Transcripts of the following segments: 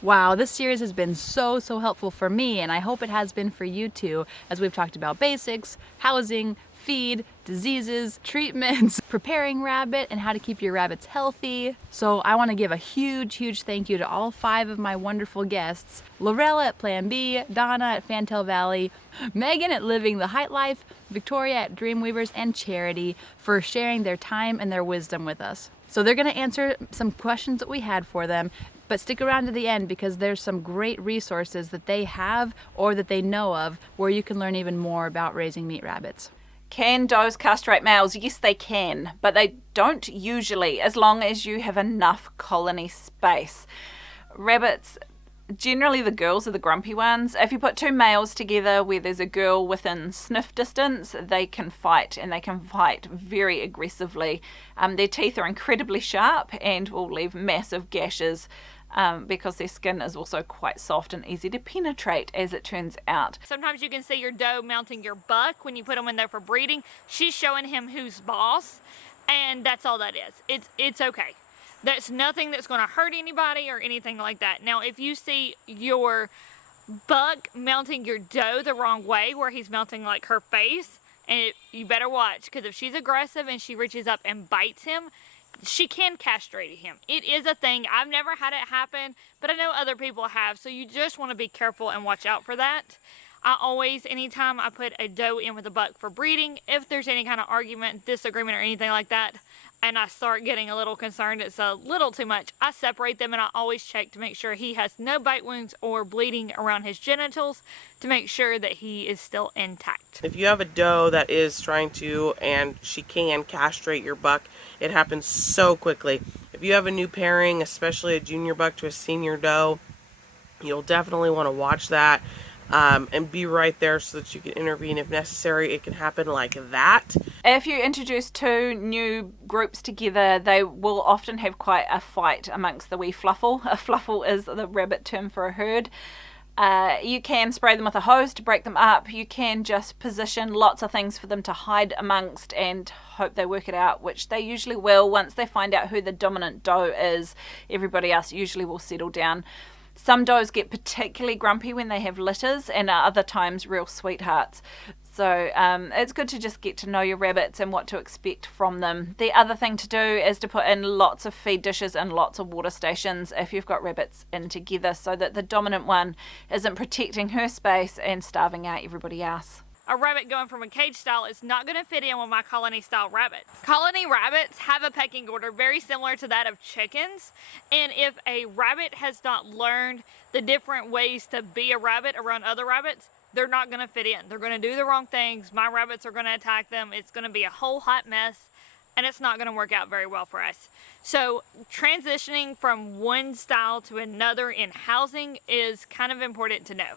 Wow, this series has been so helpful for me, and I hope it has been for you too, as we've talked about basics, housing, feed, diseases, treatments, preparing rabbit, and how to keep your rabbits healthy. So I want to give a huge thank you to all 5 of my wonderful guests: Lorella at Plan B, Donna at Fantail Valley, Megan at Living the Height Life, Victoria at Dreamweavers, and Charity for sharing their time and their wisdom with us. So they're going to answer some questions that we had for them, but stick around to the end because there's some great resources that they have or that they know of where you can learn even more about raising meat rabbits. Can does castrate males? Yes, they can, but they don't usually, as long as you have enough colony space. Rabbits, generally the girls are the grumpy ones. If you put 2 males together where there's a girl within sniff distance, they can fight, and they can fight very aggressively. Their teeth are incredibly sharp and will leave massive gashes because their skin is also quite soft and easy to penetrate, as it turns out. Sometimes you can see your doe mounting your buck when you put them in there for breeding. She's showing him who's boss, and that's all that is. It's okay. That's nothing that's going to hurt anybody or anything like that. Now, if you see your buck mounting your doe the wrong way, where he's mounting like her face, and you better watch, because if she's aggressive and she reaches up and bites him, she can castrate him. It is a thing. I've never had it happen, but I know other people have, so you just want to be careful and watch out for that. I always, anytime I put a doe in with a buck for breeding, if there's any kind of argument, disagreement, or anything like that, and I start getting a little concerned, it's a little too much, I separate them, and I always check to make sure he has no bite wounds or bleeding around his genitals to make sure that he is still intact. If you have a doe that is trying to, and she can castrate your buck, it happens so quickly. If you have a new pairing, especially a junior buck to a senior doe, you'll definitely want to watch that. And be right there so that you can intervene if necessary. It can happen like that. If you introduce 2 new groups together, they will often have quite a fight amongst the wee fluffle. A fluffle is the rabbit term for a herd. You can spray them with a hose to break them up. You can just position lots of things for them to hide amongst and hope they work it out, which they usually will. Once they find out who the dominant doe is, everybody else usually will settle down. Some does get particularly grumpy when they have litters, and other times real sweethearts. So it's good to just get to know your rabbits and what to expect from them. The other thing to do is to put in lots of feed dishes and lots of water stations if you've got rabbits in together, so that the dominant one isn't protecting her space and starving out everybody else. A rabbit going from a cage style is not going to fit in with my colony style rabbit. Colony rabbits have a pecking order very similar to that of chickens, and if a rabbit has not learned the different ways to be a rabbit around other rabbits, they're not going to fit in. They're going to do the wrong things. My rabbits are going to attack them. It's going to be a whole hot mess, and it's not going to work out very well for us. So transitioning from one style to another in housing is kind of important to know.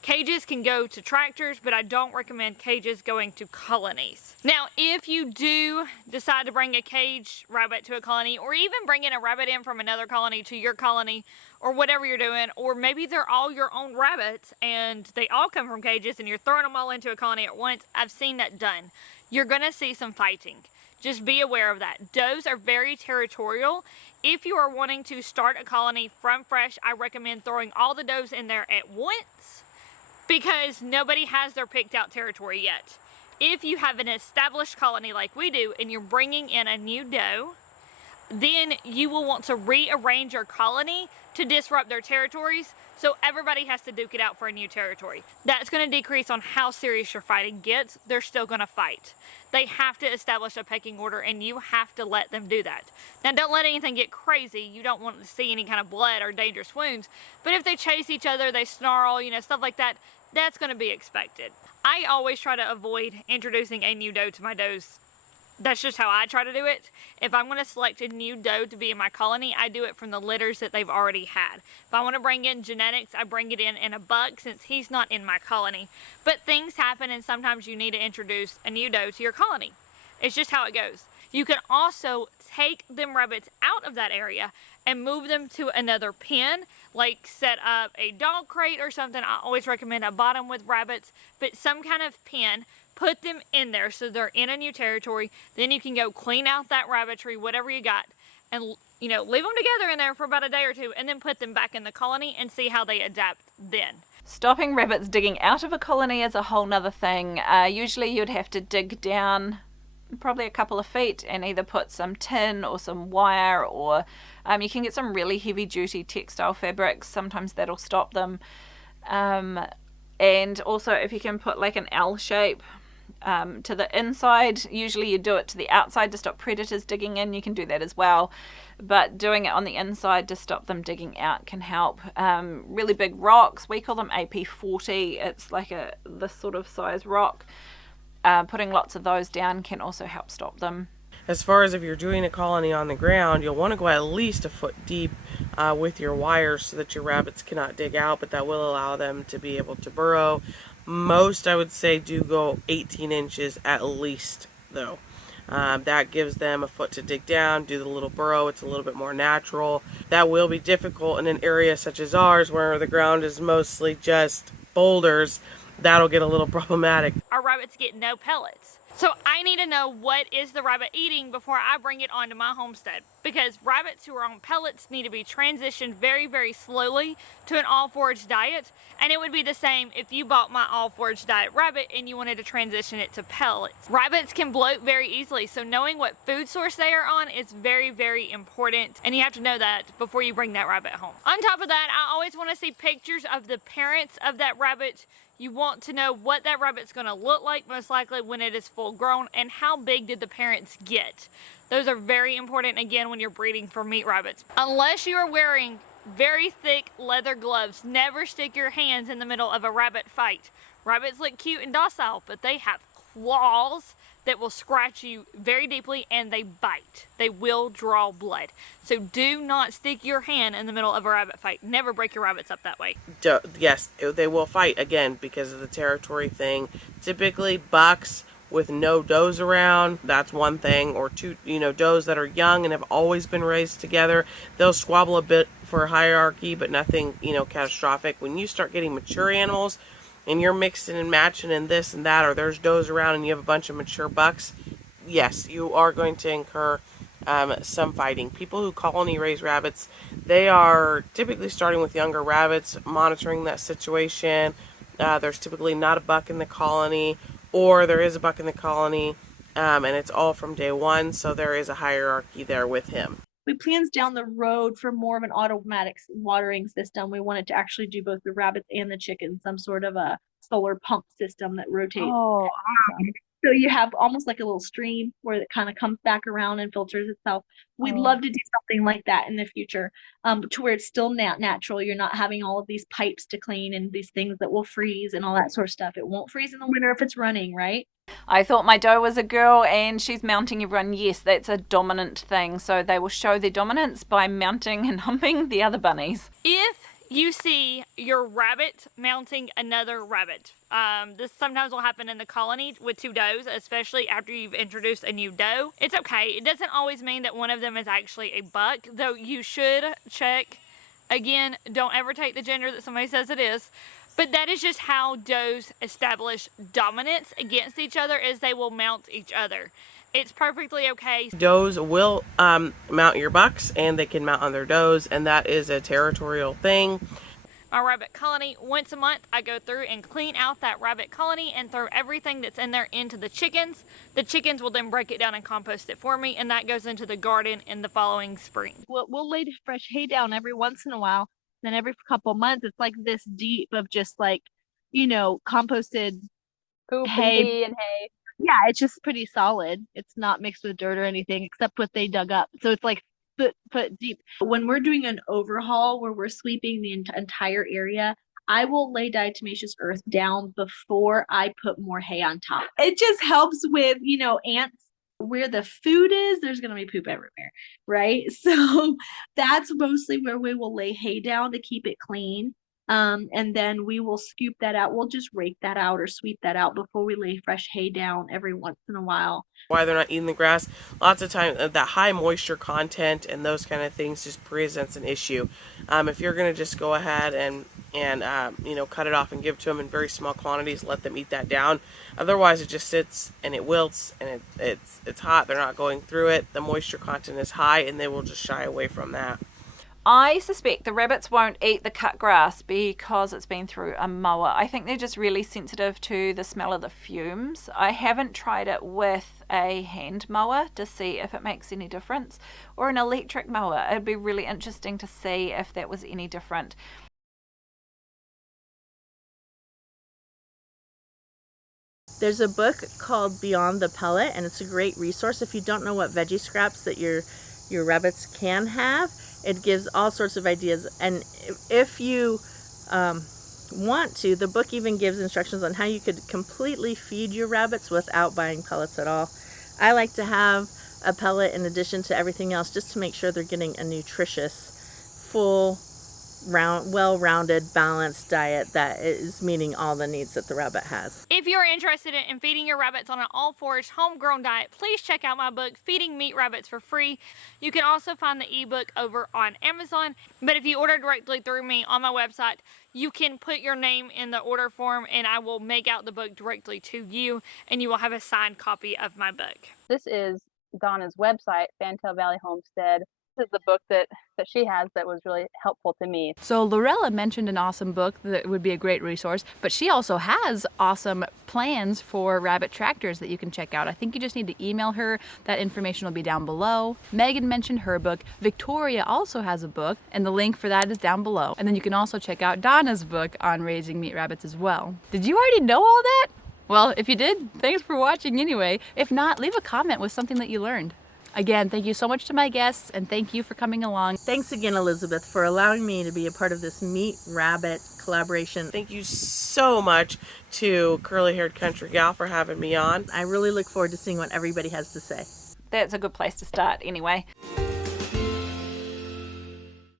Cages can go to tractors, but I don't recommend cages going to colonies. Now, if you do decide to bring a cage rabbit to a colony, or even bringing a rabbit in from another colony to your colony, or whatever you're doing, or maybe they're all your own rabbits and they all come from cages and you're throwing them all into a colony at once, I've seen that done. You're going to see some fighting. Just be aware of that. Does are very territorial. If you are wanting to start a colony from fresh, I recommend throwing all the does in there at once, because nobody has their picked out territory yet. If you have an established colony like we do and you're bringing in a new doe, then you will want to rearrange your colony to disrupt their territories, so everybody has to duke it out for a new territory. That's going to decrease on how serious your fighting gets. They're still going to fight. They have to establish a pecking order, and you have to let them do that. Now, don't let anything get crazy. You don't want to see any kind of blood or dangerous wounds, but if they chase each other, they snarl, stuff like that, that's going to be expected. I always try to avoid introducing a new doe to my does. That's just how I try to do it. If I'm going to select a new doe to be in my colony, I do it from the litters that they've already had. If I want to bring in genetics, I bring it in a buck, since he's not in my colony. But things happen, and sometimes you need to introduce a new doe to your colony. It's just how it goes. You can also take them rabbits out of that area and move them to another pen, like set up a dog crate or something. I always recommend a bottom with rabbits, but some kind of pen. Put them in there so they're in a new territory. Then you can go clean out that rabbitry, whatever you got, and you know, leave them together in there for about a day or two and then put them back in the colony and see how they adapt then. Stopping rabbits digging out of a colony is a whole nother thing. Usually you'd have to dig down probably a couple of feet and either put some tin or some wire, or you can get some really heavy duty textile fabrics. Sometimes that'll stop them. And also if you can put like an L shape to the inside, usually you do it to the outside to stop predators digging in, you can do that as well, but doing it on the inside to stop them digging out can help. Really big rocks, we call them AP40, it's like this sort of size rock, putting lots of those down can also help stop them. As far as if you're doing a colony on the ground, you'll want to go at least a foot deep with your wires so that your rabbits cannot dig out, but that will allow them to be able to burrow. Most, I would say, do go 18 inches at least, though. That gives them a foot to dig down, do the little burrow. It's a little bit more natural. That will be difficult in an area such as ours where the ground is mostly just boulders. That'll get a little problematic. Our rabbits get no pellets. So I need to know what is the rabbit eating before I bring it onto my homestead, because rabbits who are on pellets need to be transitioned very, very slowly to an all-forage diet, and it would be the same if you bought my all-forage diet rabbit and you wanted to transition it to pellets. Rabbits can bloat very easily, so knowing what food source they are on is very, very important, and you have to know that before you bring that rabbit home. On top of that, I always want to see pictures of the parents of that rabbit. You want to know what that rabbit's going to look like most likely when it is full grown, and how big did the parents get. Those are very important again when you're breeding for meat rabbits. Unless you are wearing very thick leather gloves, never stick your hands in the middle of a rabbit fight. Rabbits look cute and docile, but they have claws that will scratch you very deeply, and they bite. They will draw blood. So do not stick your hand in the middle of a rabbit fight. Never break your rabbits up that way. Yes, they will fight, again, because of the territory thing. Typically, bucks with no does around, that's one thing, or two, does that are young and have always been raised together, they'll squabble a bit for hierarchy, but nothing, catastrophic. When you start getting mature animals, and you're mixing and matching and this and that, or there's does around and you have a bunch of mature bucks, yes, you are going to incur some fighting. People who colony raise rabbits, they are typically starting with younger rabbits, monitoring that situation. There's typically not a buck in the colony, or there is a buck in the colony, and it's all from day one, so there is a hierarchy there with him. We have plans down the road for more of an automatic watering system. We wanted to actually do both the rabbits and the chickens, some sort of a solar pump system that rotates. Oh, awesome. So you have almost like a little stream where it kind of comes back around and filters itself. We'd love to do something like that in the future, to where it's still natural. You're not having all of these pipes to clean and these things that will freeze and all that sort of stuff. It won't freeze in the winter if it's running, right? I thought my doe was a girl and she's mounting everyone. Yes, that's a dominant thing. So they will show their dominance by mounting and humping the other bunnies. If you see your rabbit mounting another rabbit, this sometimes will happen in the colony with two does, especially after you've introduced a new doe. It's okay. It doesn't always mean that one of them is actually a buck, though you should check. Again, don't ever take the gender that somebody says it is. But that is just how does establish dominance against each other, is they will mount each other. It's perfectly okay. Does will mount your bucks, and they can mount on their does, and that is a territorial thing. My rabbit colony, once a month I go through and clean out that rabbit colony and throw everything that's in there into the chickens. The chickens will then break it down and compost it for me, and that goes into the garden in the following spring. We'll lay fresh hay down every once in a while. Then every couple months, it's like this deep of just like, composted Poop hay. and hay. Yeah, it's just pretty solid. It's not mixed with dirt or anything except what they dug up. So it's like foot deep. When we're doing an overhaul where we're sweeping the entire area, I will lay diatomaceous earth down before I put more hay on top. It just helps with, ants. Where the food is, there's going to be poop everywhere, right? So that's mostly where we will lay hay down to keep it clean. And then we will scoop that out. We'll just rake that out or sweep that out before we lay fresh hay down every once in a while. Why they're not eating the grass, lots of times that high moisture content and those kind of things just presents an issue. If you're going to just go ahead and you know, cut it off and give it to them in very small quantities, let them eat that down. Otherwise it just sits and it wilts and it's hot, they're not going through it, the moisture content is high, and they will just shy away from that. I suspect the rabbits won't eat the cut grass because it's been through a mower. I think they're just really sensitive to the smell of the fumes. I haven't tried it with a hand mower to see if it makes any difference, or an electric mower. It'd be really interesting to see if that was any different. There's a book called Beyond the Pellet, and it's a great resource if you don't know what veggie scraps that your rabbits can have. It gives all sorts of ideas, and if you want to, the book even gives instructions on how you could completely feed your rabbits without buying pellets at all. I like to have a pellet in addition to everything else, just to make sure they're getting a nutritious, full, well-rounded, balanced diet that is meeting all the needs that the rabbit has. If you're interested in feeding your rabbits on an all-forage, homegrown diet, please check out my book, Feeding Meat Rabbits, for free. You can also find the ebook over on Amazon, but if you order directly through me on my website, you can put your name in the order form and I will make out the book directly to you, and you will have a signed copy of my book. This is Donna's website, Fantail Valley Homestead. This is the book that she has that was really helpful to me. So Lorella mentioned an awesome book that would be a great resource, but she also has awesome plans for rabbit tractors that you can check out. I think you just need to email her. That information will be down below. Megan mentioned her book. Victoria also has a book, and the link for that is down below. And then you can also check out Donna's book on raising meat rabbits as well. Did you already know all that? Well, if you did, thanks for watching anyway. If not, leave a comment with something that you learned. Again, thank you so much to my guests, and thank you for coming along. Thanks again, Elizabeth, for allowing me to be a part of this meat rabbit collaboration. Thank you so much to Curly Haired Country Gal for having me on. I really look forward to seeing what everybody has to say. That's a good place to start anyway.